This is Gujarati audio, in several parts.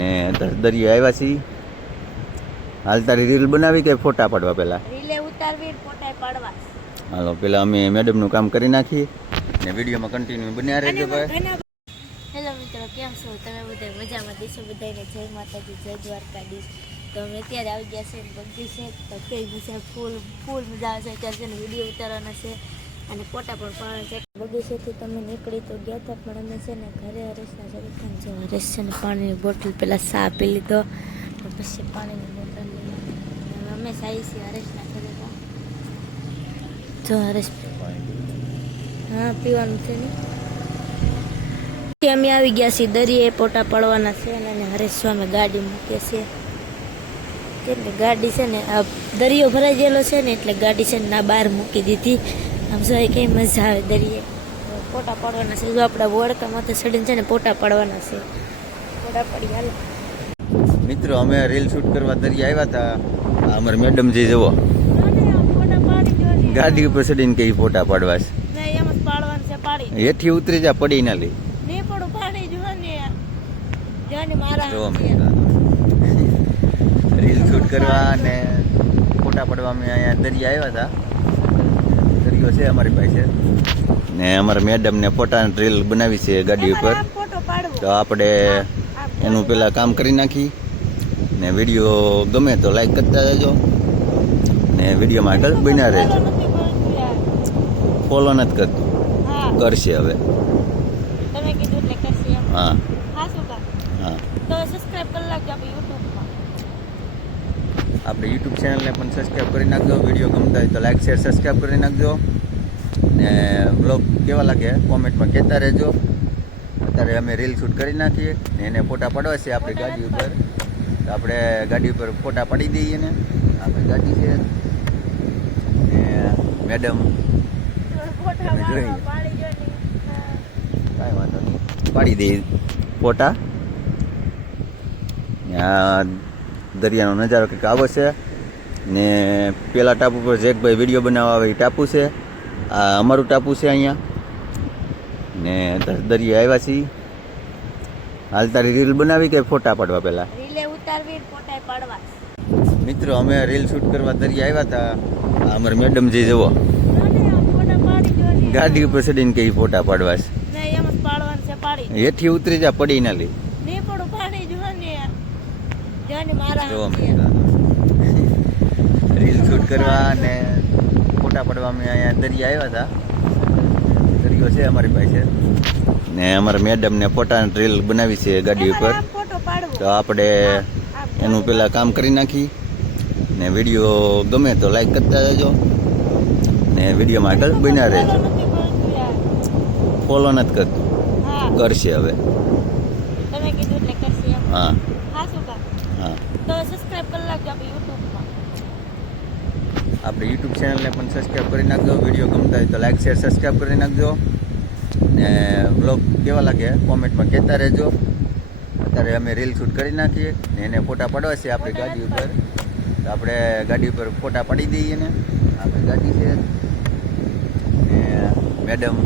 ને દરિયા આવ્યા છીએ. હાલ તારી રીલ બનાવી કે ફોટા પાડવા પહેલાં? રીલે ઉતારવી, ફોટા પાડવા. હાલો પહેલાં અમે મેડમનું કામ કરી નાખીએ ને વિડીયોમાં કન્ટિન્યુ બન્યા રહેજો ભાઈ. હેલો મિત્રો, કેમ છો તમે? બધા મજામાં દેશો? બધાને જય માતાજી, જય દ્વારકાધીશ. તો અમે અત્યારે આવી ગયા છે બગી છે, તો કઈ મજા ફૂલ મજા આવે છે. અત્યારે છે ને વિડીયો ઉતારવાના છે અને ફોટા પણ પાડવાના છે. બગીચેથી તમે નીકળી તો ગયા હતા, પણ અમે છે ને ઘરે હરેશના જગતખાન જો હરેશ છે ને પાણીની બોટલ પહેલાં સા પી લીધો, પછી પાણીની બોટલ લઈ અમે સાઈ છીએ હરેશના ઘરે. જો હરેશ હા પીવાનું છે ને. અમે આવી ગયા છીએ દરિયે, ફોટા પડવાના છે અને હરેશ સ્વામી ગાડી મૂકે છે. એટલે ગાડી છે ને આ દરિયો ભરાઈ ગયેલો છે ને, એટલે ગાડી છે ને ના બહાર મૂકી દીધી. આમ જો કઈ મજા આવે દરિયે. ફોટા પાડવાના છે. જો આપણા વડકામાંથી ચડીને છે ને ફોટા પાડવાના છે. ફોટા પડી હાલ મિત્રો અમે રીલ શૂટ કરવા દરિયા આવ્યા હતા. અમારા મેડમ જે જુઓ ગાડી ઉપર ચડીને કઈ ફોટા પાડવા છે. એમ જ પાડવાનું છે. પાડી હેઠી ઉતરી જા, પડી ના લે. નહીં પડું, પાડી જો ને મારા રીલ શૂટ કરવા અને ફોટા પડવા અમે અહીંયા દરિયા આવ્યા હતા. દરિયો છે અમારી પાસે ને અમારા મેડમ ને ફોટા રીલ બનાવી છે ગાડી ઉપર. તો આપણે એનું પેલા કામ કરી નાખી ને વિડીયો ગમે તો લાઈક કરતા રહેજો ને વિડીયોમાં આગળ બન્યા રહેજો. ફોલો નથી કરતું, કરશે હવે. તમે કીધું એટલે કરશે. હા હા તો સબસ્ક્રાઇબ કરી નાખજો આપણે યુટ્યુબમાં. આપણે યુટ્યુબ ચેનલને પણ સબસ્ક્રાઈબ કરી નાખજો. વિડીયો ગમતા હોય તો લાઈક શેર સબસ્ક્રાઈબ કરી નાખજો ને બ્લોગ કેવા લાગે કોમેન્ટમાં કહેતા રહેજો. અત્યારે અમે રીલ શૂટ કરી નાખીએ ને એને ફોટા પાડવા છે આપણી ગાડી ઉપર. તો આપણે ગાડી ઉપર ફોટા પાડી દઈએ ને. આપણી ગાડી છે ને મેડમ કાંઈ વાંધો નહીં, પાડી દઈએ ફોટા. આ દરિયાનો નજારો કંઈક આવો છે ને પેલા ટાપુ પર જેકભાઈ વિડીયો બનાવવા આવે એ ટાપુ છે. આ અમારું ટાપુ છે અહીંયા ને દરિયા આવ્યા છીએ. હાલ તારી રીલ બનાવી કે ફોટા પાડવા પહેલાં? રીલે ઉતારવી, ફોટા પાડવા. મિત્રો અમે રીલ શૂટ કરવા દરિયા આવ્યા હતા. અમારા મેડમ જે જુઓ ગાડી ઉપર ચડીને કઈ ફોટા પાડવા છે. એમ જ પાડવાનું છે. પાડી હેઠી ઉતરી જા, પડી ના લે. નહીં પડું, પાડી જો ને મારા રીલ શૂટ કરવા અને ફોટા પડવા અમે અહીંયા દરિયા આવ્યા હતા. દરિયો છે અમારી પાસે ને અમારા મેડમ ને ફોટા રીલ બનાવી છે ગાડી ઉપર. તો આપણે એનું પેલા કામ કરી નાખી ને વિડીયો ગમે તો લાઈક કરતા રહેજો ને વિડીયોમાં આગળ બન્યા રહેજો. ફોલો નથી કરતું, કરશે હવે. તમે કીધું એટલે કરશે. હા હા તો સબસ્ક્રાઇબ કરી નાખજો આપણે યુટ્યુબમાં. આપણે યુટ્યુબ ચેનલને પણ સબસ્ક્રાઈબ કરી નાખજો. વિડીયો ગમતા હોય તો લાઈક શેર સબસ્ક્રાઈબ કરી નાખજો ને બ્લોગ કેવા લાગે કોમેન્ટમાં કહેતા રહેજો. અત્યારે અમે રીલ શૂટ કરી નાખીએ ને એને ફોટા પાડવા છે આપણી ગાડી ઉપર. તો આપણે ગાડી ઉપર ફોટા પાડી દઈએ ને. આપણી ગાડી છે ને મેડમ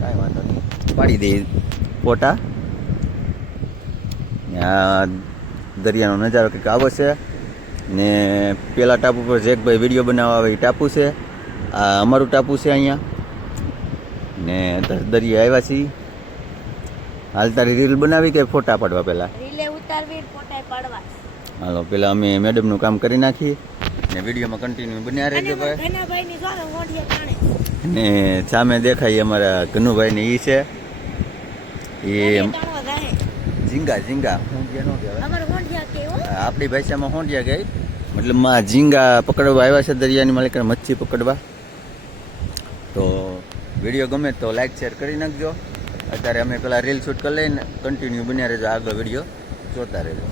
કાંઈ વાંધો નહીં, પાડી દઈએ ફોટા. આ દરિયાનો નજારો કંઈક આવો છે ને પેલા ટાપુ પર જેકભાઈ વિડીયો બનાવવા આવે એ ટાપુ છે. આ અમારું ટાપુ છે અહીંયા ને દરિયા આવ્યા છીએ. હાલ તારી રીલ બનાવી કે ફોટા પાડવા પહેલાં? રીલે ઉતારવી, ફોટા પાડવા. હાલો પહેલાં અમે મેડમનું કામ કરી નાખીએ ને વિડીયોમાં કન્ટિન્યુ બન્યા રહેજો ભાઈ. ને સામે દેખાય અમારા ઘનુભાઈને એ છે એ ઝીંગા આપણી ભાષામાં હોંડિયા ગઈ, મતલબ માં ઝીંગા પકડવા આવ્યા છે દરિયાની માલિક મચ્છી પકડવા. તો વિડીયો ગમે તો લાઈક શેર કરી નાખજો. અત્યારે અમે પેલા રીલ શૂટ કરી લઈને કન્ટિન્યુ બન્યા રહેજો, આગળ વિડીયો જોતા રહેજો.